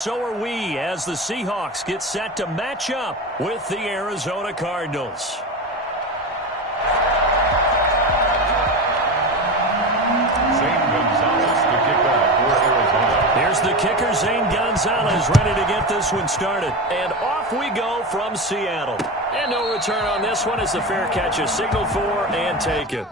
So are we as the Seahawks get set to match up with the Arizona Cardinals. Here's the kicker, Zane Gonzalez, ready to get this one started. And off we go from Seattle. And no return on this one as the fair catch is signaled for and taken.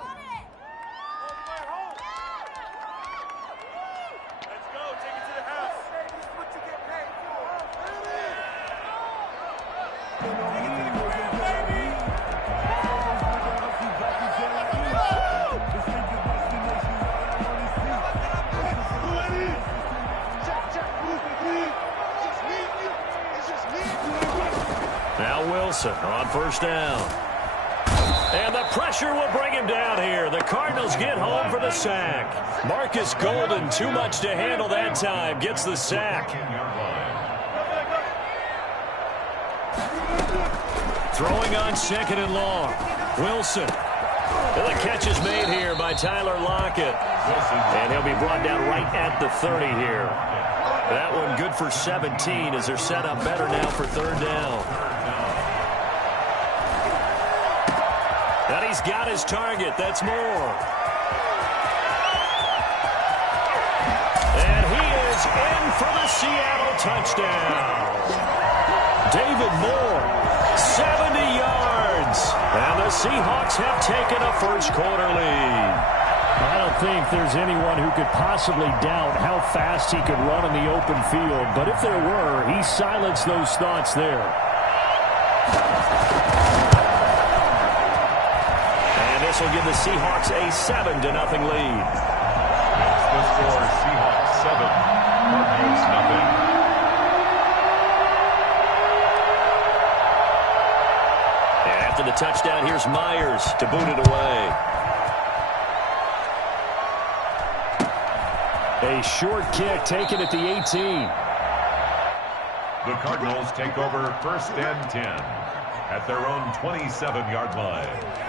On first down. And the pressure will bring him down here. The Cardinals get home for the sack. Marcus Golden, too much to handle that time, gets the sack. Throwing on second and long. Wilson. And the catch is made here by Tyler Lockett. And he'll be brought down right at the 30 here. That one good for 17 as they're set up better now for third down. And he's got his target. That's Moore. And he is in for the Seattle touchdown. David Moore, 70 yards. And the Seahawks have taken a first-quarter lead. I don't think there's anyone who could possibly doubt how fast he could run in the open field. But if there were, he silenced those thoughts there. This will give the Seahawks a 7-0 lead. That's the score, Seahawks 7, Cardinals nothing. And after the touchdown, here's Myers to boot it away. A short kick taken at the 18. The Cardinals take over first and 10 at their own 27-yard line.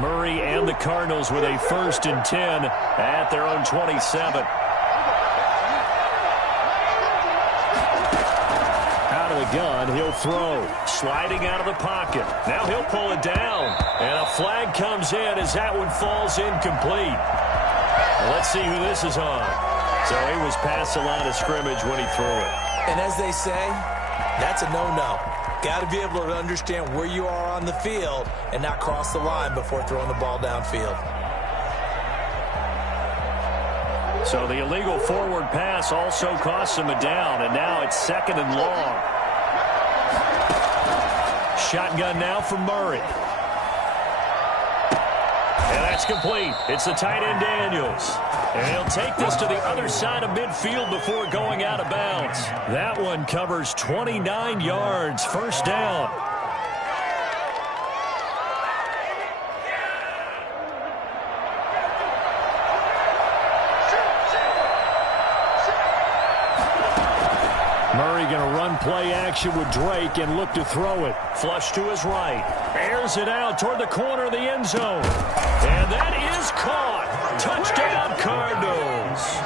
Murray and the Cardinals with a first and 10 at their own 27. Out of the gun, he'll throw. Sliding out of the pocket. Now he'll pull it down. And a flag comes in as that one falls incomplete. Well, let's see who this is on. So he was past the line of scrimmage when he threw it. And as they say, that's a no-no. Got to be able to understand where you are on the field and not cross the line before throwing the ball downfield. So the illegal forward pass also costs him a down, and now it's second and long. Shotgun now for Murray. And that's complete. It's the tight end Daniels. And he'll take this to the other side of midfield before going out of bounds. That one covers 29 yards. First down. Murray going to run play action with Drake and look to throw it. Flush to his right. Airs it out toward the corner of the end zone. And that is caught. Touchdown Cardinals.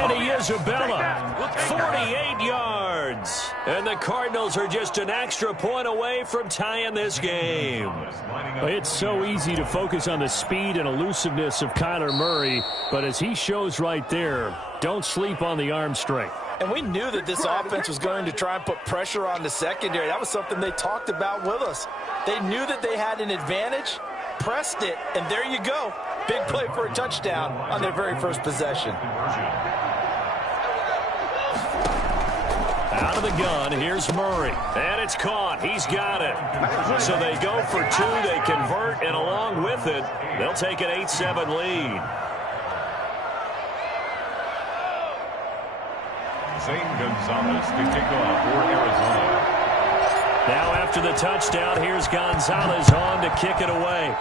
Andy Isabella, 48 yards. And the Cardinals are just an extra point away from tying this game. It's so easy to focus on the speed and elusiveness of Kyler Murray, but as he shows right there, don't sleep on the arm strength. And we knew that this offense was going to try and put pressure on the secondary. That was something they talked about with us. They knew that they had an advantage, pressed it, and there you go. Big play for a touchdown on their very first possession. Out of the gun, here's Murray. And it's caught. He's got it. So they go for two. They convert, and along with it, they'll take an 8-7 lead. Zane Gonzalez to kick off for Arizona. Now after the touchdown, here's Gonzalez on to kick it away.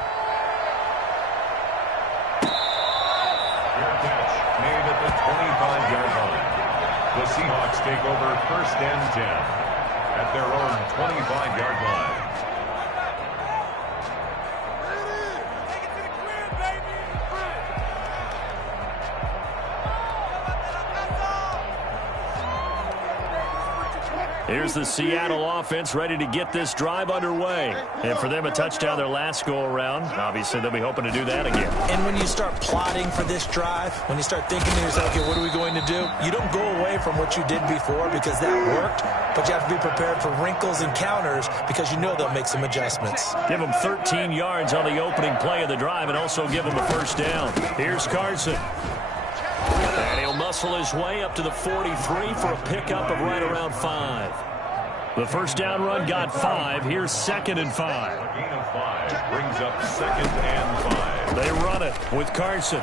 Seahawks take over 1st and 10 at their own 25-yard line. Here's the Seattle offense ready to get this drive underway. And for them, a touchdown their last go-around. Obviously, they'll be hoping to do that again. And when you start plotting for this drive, when you start thinking to yourself, okay, what are we going to do? You don't go away from what you did before because that worked, but you have to be prepared for wrinkles and counters because you know they'll make some adjustments. Give them 13 yards on the opening play of the drive and also give them a first down. Here's Carson. And he'll muscle his way up to the 43 for a pickup of right around 5. The first down run got 5. Here's 2nd and 5. A gain of 5 brings up 2nd and 5. They run it with Carson.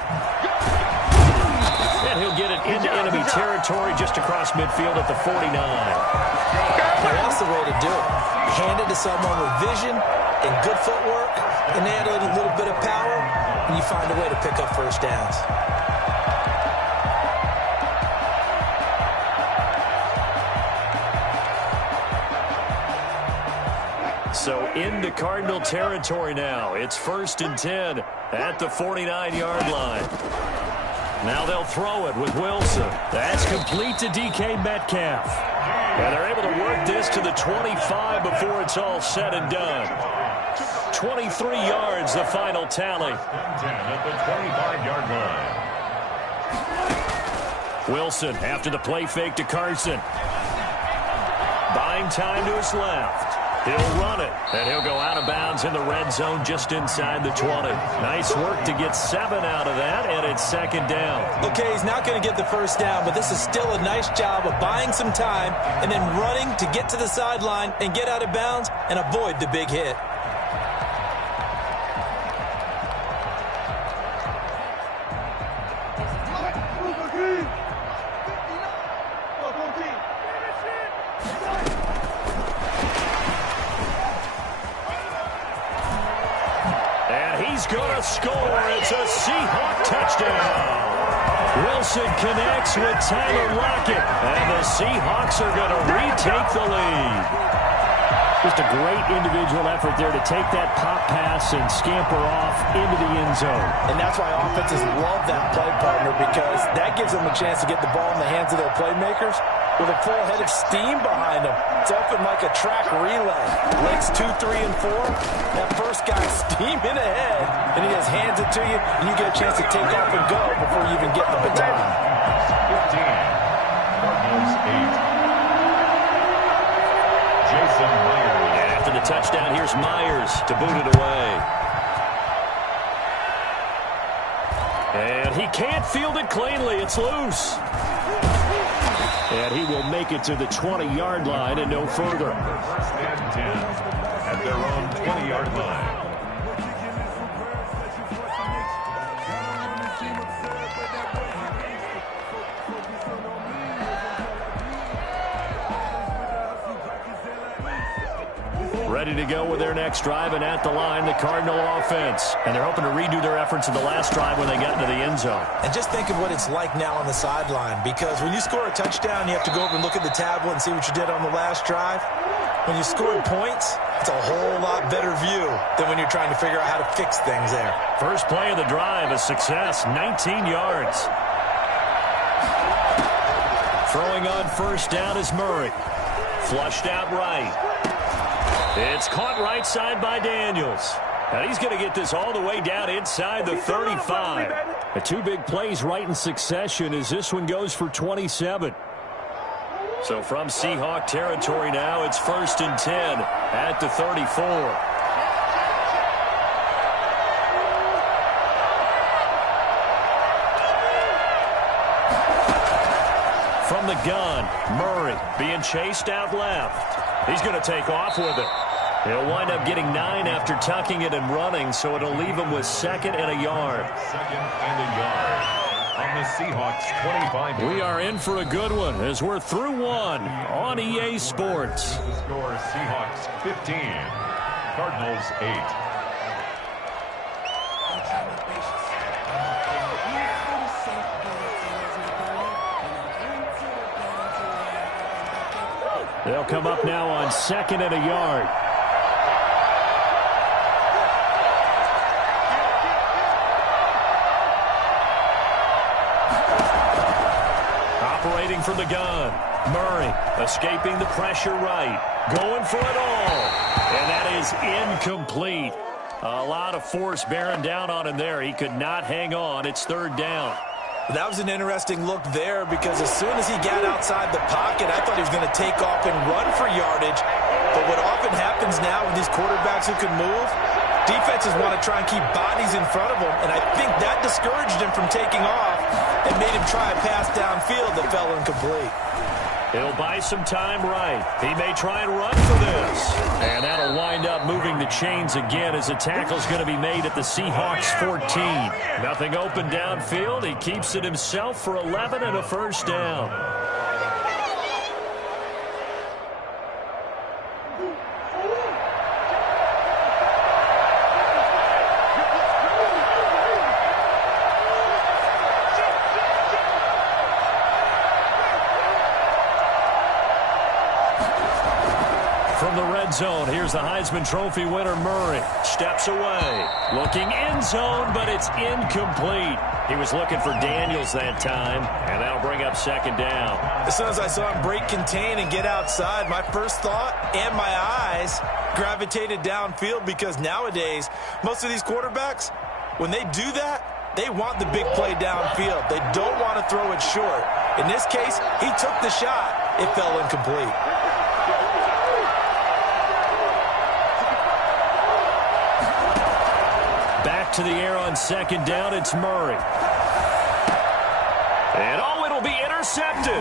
And he'll get it into enemy territory just across midfield at the 49. Well, that's the way to do it. Hand it to someone with vision and good footwork, and add a little bit of power, and you find a way to pick up first downs. So into Cardinal territory now. It's 1st and 10 at the 49-yard line. Now they'll throw it with Wilson. That's complete to DK Metcalf. And they're able to work this to the 25 before it's all said and done. 23 yards, the final tally. 10 at the 25-yard line. Wilson after the play fake to Carson. Buying time to his left. He'll run it, and he'll go out of bounds in the red zone just inside the 20. Nice work to get 7 out of that, and it's 2nd down. Okay, he's not going to get the first down, but this is still a nice job of buying some time and then running to get to the sideline and get out of bounds and avoid the big hit. Gonna score. It's a Seahawk touchdown. Wilson connects with Tyler Lockett, and the Seahawks are going to retake the lead. Just a great individual effort there to take that pop pass and scamper off into the end zone. And that's why offenses love that play, partner, because that gives them a chance to get the ball in the hands of their playmakers with a full head of steam behind them. It's open like a track relay. Legs 2, 3, and 4. That first guy's steaming ahead, and he just hands it to you, and you get a chance to take off and go before you even get the baton. 15. Cardinals 8. Jason Myers. And after the touchdown, here's Myers to boot it away. And he can't field it cleanly. It's loose. And he will make it to the 20-yard line and no further. 1st and 10 at their own 20-yard line. Ready to go with their next drive, and at the line, the Cardinal offense. And they're hoping to redo their efforts of the last drive when they got into the end zone. And just think of what it's like now on the sideline, because when you score a touchdown, you have to go over and look at the tablet and see what you did on the last drive. When you scored points, it's a whole lot better view than when you're trying to figure out how to fix things there. First play of the drive, a success, 19 yards. Throwing on first down is Murray. Flushed out right. It's caught right side by Daniels. And he's going to get this all the way down inside the 35. The 2 big plays right in succession as this one goes for 27. So from Seahawk territory now, it's 1st and 10 at the 34. From the gun, Murray being chased out left. He's going to take off with it. He'll wind up getting 9 after tucking it and running, so it'll leave him with 2nd and a yard. 2nd and a yard on the Seahawks 25. We are in for a good one as we're through one on EA Sports. Score Seahawks 15, Cardinals 8. They'll come up now on 2nd and a yard. Operating from the gun. Murray escaping the pressure right. Going for it all. And that is incomplete. A lot of force bearing down on him there. He could not hang on. It's 3rd down. That was an interesting look there because as soon as he got outside the pocket, I thought he was going to take off and run for yardage. But what often happens now with these quarterbacks who can move, defenses want to try and keep bodies in front of them, and I think that discouraged him from taking off and made him try a pass downfield that fell incomplete. He'll buy some time right. He may try and run for this. And that'll wind up moving the chains again as a tackle's going to be made at the Seahawks 14. Nothing open downfield. He keeps it himself for 11 and a 1st down. Zone. Here's the Heisman Trophy winner, Murray. Steps away. Looking end zone, but it's incomplete. He was looking for Daniels that time, and that'll bring up 2nd down. As soon as I saw him break contain and get outside, my first thought and my eyes gravitated downfield because nowadays, most of these quarterbacks, when they do that, they want the big play downfield. They don't want to throw it short. In this case, he took the shot. It fell incomplete. To the air on 2nd down, it's Murray. And it'll be intercepted.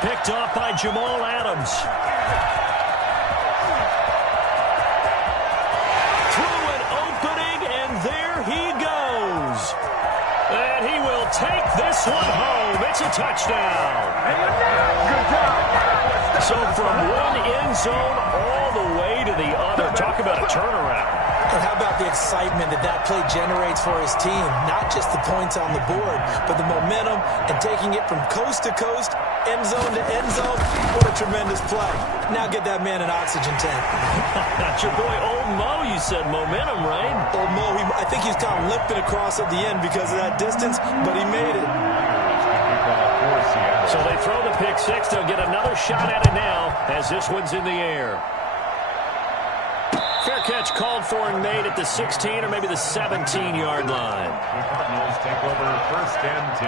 Picked off by Jamal Adams. Through an opening, and there he goes. And he will take this one home. It's a touchdown. Good job. So from one end zone all the way to the other. Talk about a turnaround. And how about the excitement that play generates for his team? Not just the points on the board, but the momentum and taking it from coast to coast, end zone to end zone. What a tremendous play. Now get that man an oxygen tank. That's your boy Old Mo. You said momentum, right? Old Mo, I think he's kind of limping across at the end because of that distance, but he made it. So they throw the pick six. They'll get another shot at it now as this one's in the air. Fair catch called for and made at the 16 or maybe the 17-yard line. The Cardinals take over 1st and 10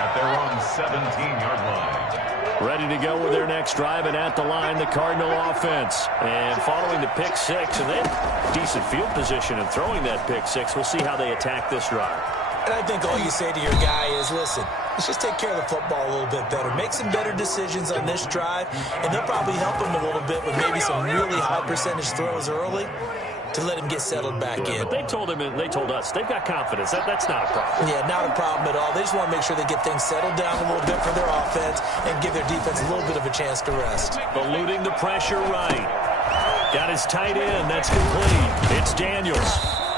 at their own 17-yard line. Ready to go with their next drive, and at the line, the Cardinal offense. And following the pick six, and they have decent field position in throwing that pick six. We'll see how they attack this drive. And I think all you say to your guy is, listen, let's just take care of the football a little bit better. Make some better decisions on this drive, and they'll probably help him a little bit with maybe some really high percentage throws early to let him get settled back in. But they told him, and they told us, they've got confidence. That's not a problem. Yeah, not a problem at all. They just want to make sure they get things settled down a little bit for their offense and give their defense a little bit of a chance to rest. Eluding the pressure right. Got his tight end. That's complete. It's Daniels.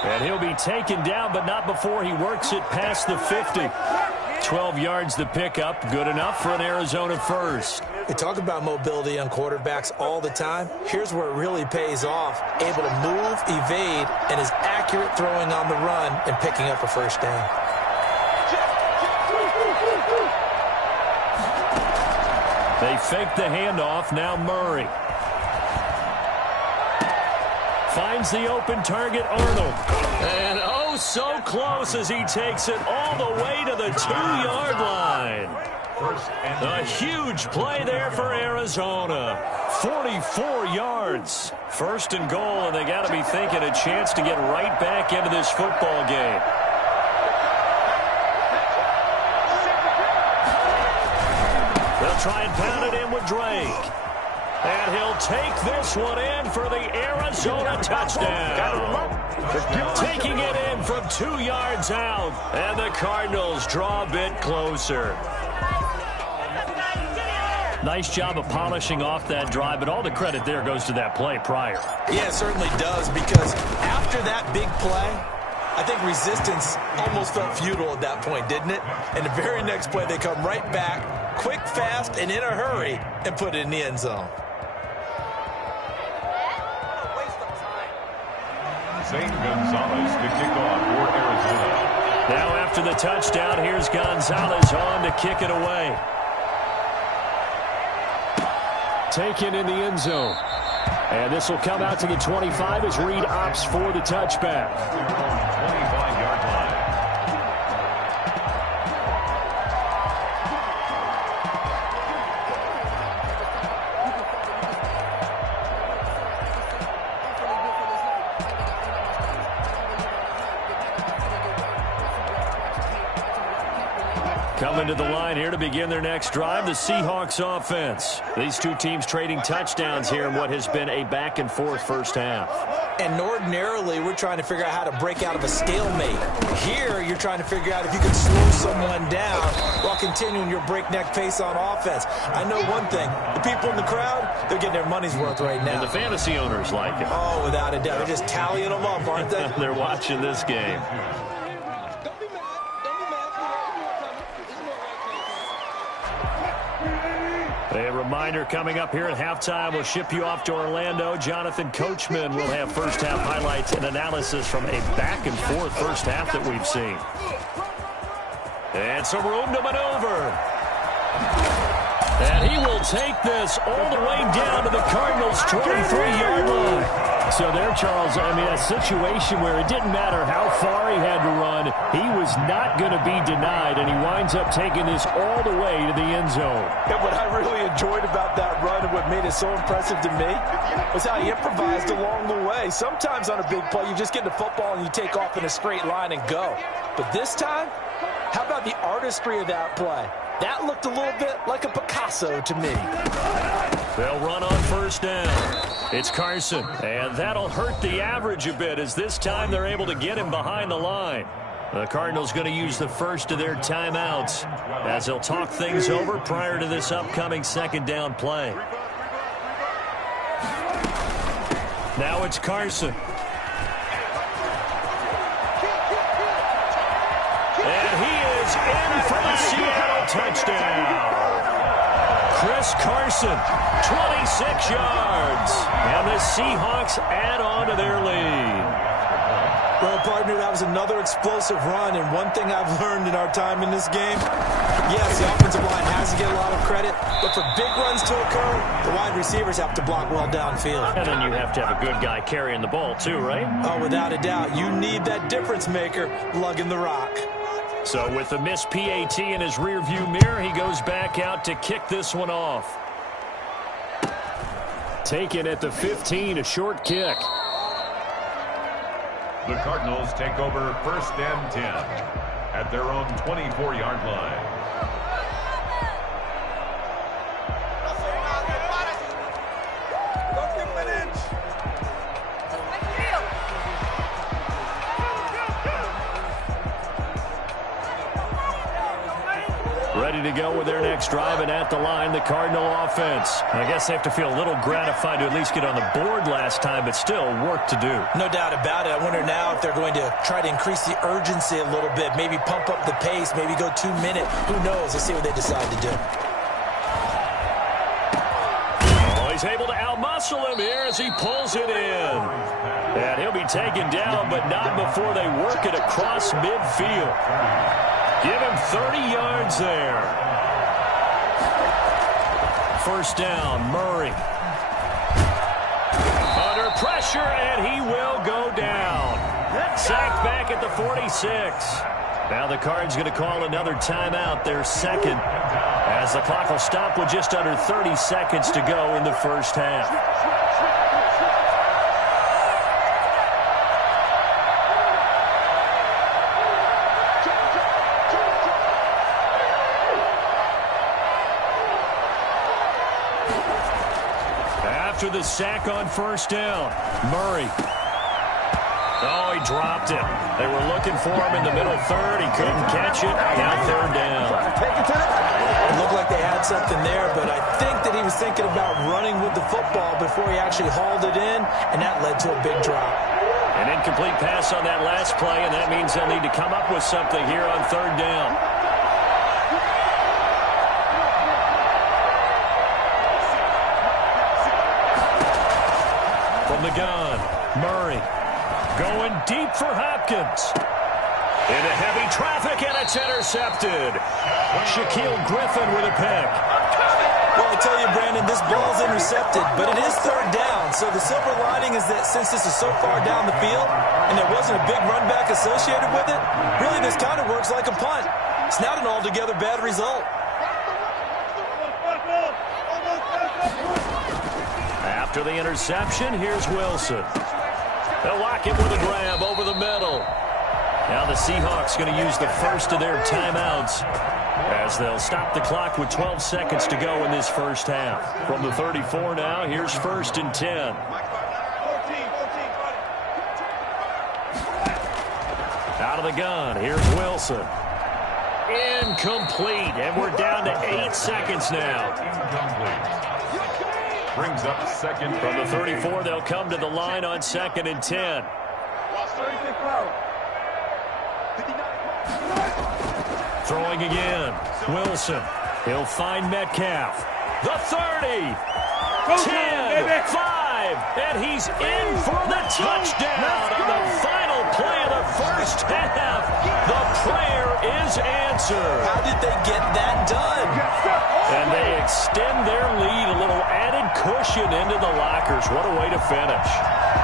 And he'll be taken down, but not before he works it past the 50. 12 yards the pickup. Good enough for an Arizona first. We talk about mobility on quarterbacks all the time. Here's where it really pays off. Able to move, evade, and is accurate throwing on the run and picking up a first down. They fake the handoff. Now Murray. Finds the open target, Arnold. And oh, so close as he takes it all the way to the 2-yard line. A huge play there for Arizona. 44 yards. 1st and goal, and they got to be thinking a chance to get right back into this football game. They'll try and pound it in with Drake. And he'll take this one in for the Arizona touchdown. Taking it in from 2 yards out. And the Cardinals draw a bit closer. Nice job of polishing off that drive, but all the credit there goes to that play prior. Yeah, it certainly does, because after that big play, I think resistance almost felt futile at that point, didn't it? And the very next play, they come right back, quick, fast, and in a hurry, and put it in the end zone. Zane Gonzalez to kick off for Arizona. Now after the touchdown, here's Gonzalez on to kick it away. Taken in the end zone. And this will come out to the 25 as Reed opts for the touchback. 25-yard line. Coming to the line here to begin their next drive, the Seahawks offense. These two teams trading touchdowns here in what has been a back-and-forth first half. And ordinarily, we're trying to figure out how to break out of a stalemate. Here, you're trying to figure out if you can slow someone down while continuing your breakneck pace on offense. I know one thing. The people in the crowd, they're getting their money's worth right now. And the fantasy owners like it. Oh, without a doubt. They're just tallying them up, aren't they? They're watching this game. A reminder coming up here at halftime. We'll ship you off to Orlando. Jonathan Coachman will have first half highlights and analysis from a back-and-forth first half that we've seen. And some room to maneuver. And he will take this all the way down to the Cardinals' 23-yard line. So there, Charles, I mean, a situation where it didn't matter how far he had to run, he was not going to be denied, and he winds up taking this all the way to the end zone. And what I really enjoyed about that run and what made it so impressive to me was how he improvised along the way. Sometimes on a big play, you just get the football and you take off in a straight line and go. But this time, how about the artistry of that play? That looked a little bit like a Picasso to me. They'll run on first down. It's Carson, and that'll hurt the average a bit as this time they're able to get him behind the line. The Cardinals going to use the first of their timeouts as they'll talk things over prior to this upcoming second down play. Now it's Carson. And he is in for the Seattle touchdown. Chris Carson, 26 yards. And the Seahawks add on to their lead. Well, partner, that was another explosive run, and one thing I've learned in our time in this game, yes, the offensive line has to get a lot of credit, but for big runs to occur, the wide receivers have to block well downfield. And then you have to have a good guy carrying the ball too, right? Oh, without a doubt. You need that difference maker lugging the rock. So with the missed PAT in his rearview mirror, he goes back out to kick this one off. Taken at the 15, a short kick. The Cardinals take over first and 10 at their own 24-yard line. Ready to go with their next drive, and at the line, the Cardinal offense. I guess they have to feel a little gratified to at least get on the board last time, but still work to do. No doubt about it. I wonder now if they're going to try to increase the urgency a little bit, maybe pump up the pace, maybe go 2 minutes. Who knows? Let's see what they decide to do. Oh, he's able to outmuscle him here as he pulls it in. And he'll be taken down, but not before they work it across midfield. Give him 30 yards there. First down, Murray. Under pressure, and he will go down. Sacked back at the 46. Now the Cards going to call another timeout, their second, as the clock will stop with just under 30 seconds to go in the first half. After the sack on first down, Murray. Oh, he dropped it. They were looking for him in the middle third. He couldn't catch it. Now third down. It looked like they had something there, but I think that he was thinking about running with the football before he actually hauled it in, and that led to a big drop. An incomplete pass on that last play, and that means they'll need to come up with something here on third down. From the gun, Murray going deep for Hopkins. Into heavy traffic, and it's intercepted. Shaquille Griffin with a pick. Well, I tell you, Brandon, this ball's intercepted, but it is third down. So the silver lining is that since this is so far down the field and there wasn't a big run back associated with it, really this kind of works like a punt. It's not an altogether bad result. After the interception, here's Wilson. They'll lock him with a grab over the middle. Now the Seahawks going to use the first of their timeouts as they'll stop the clock with 12 seconds to go in this first half. From the 34 now, here's 1st and 10. Out of the gun, here's Wilson. Incomplete, and we're down to 8 seconds now. Incomplete. Brings up second. From the 34, they'll come to the line on 2nd and 10. Throwing again. Wilson. He'll find Metcalf. The 30. 10. 5. And he's in for the touchdown on the final play of the first half. The prayer is answered. How did they get that done? And they extend their lead, a little added cushion into the lockers. What a way to finish.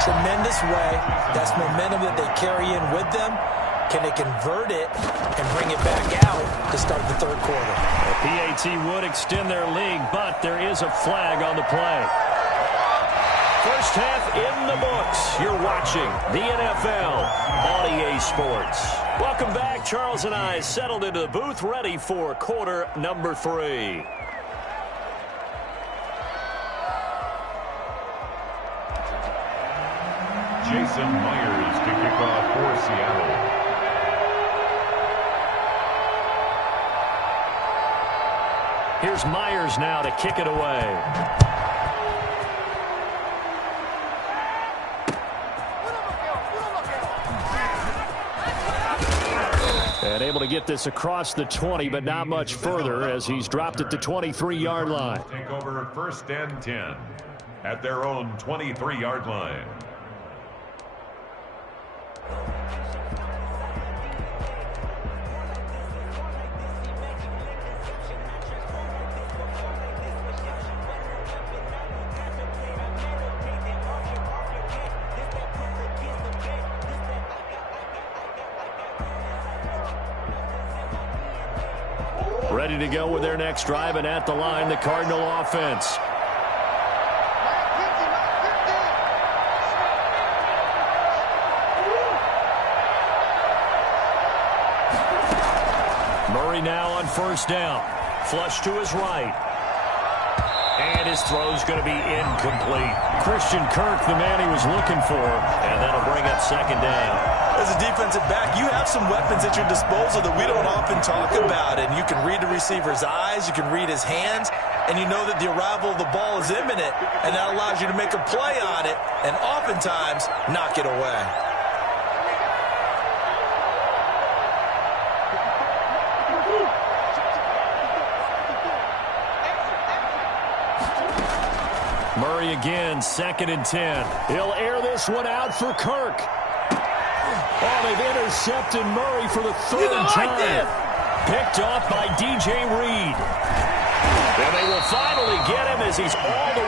Tremendous way. That's momentum that they carry in with them. Can they convert it and bring it back out to start the third quarter? The PAT would extend their lead, but there is a flag on the play. First half in the books. You're watching the NFL on EA Sports. Welcome back. Charles and I settled into the booth, ready for quarter number 3. Jason Myers to kick off for Seattle. Here's Myers now to kick it away. And able to get this across the 20, but not much further as he's dropped it to 23-yard line. Take over 1st and 10 at their own 23-yard line. Ready to go with their next drive, and at the line, the Cardinal offense. Murray now on 1st down. Flush to his right. And his throw's going to be incomplete. Christian Kirk, the man he was looking for, and that'll bring up 2nd down. As a defensive back, you have some weapons at your disposal that we don't often talk about, and you can read the receiver's eyes, you can read his hands, and you know that the arrival of the ball is imminent, and that allows you to make a play on it and oftentimes knock it away. Murray again, 2nd and 10. He'll air this one out for Kirk. Oh, they've intercepted Murray for the 3rd time. Picked off by DJ Reed. And they will finally get him as he's all the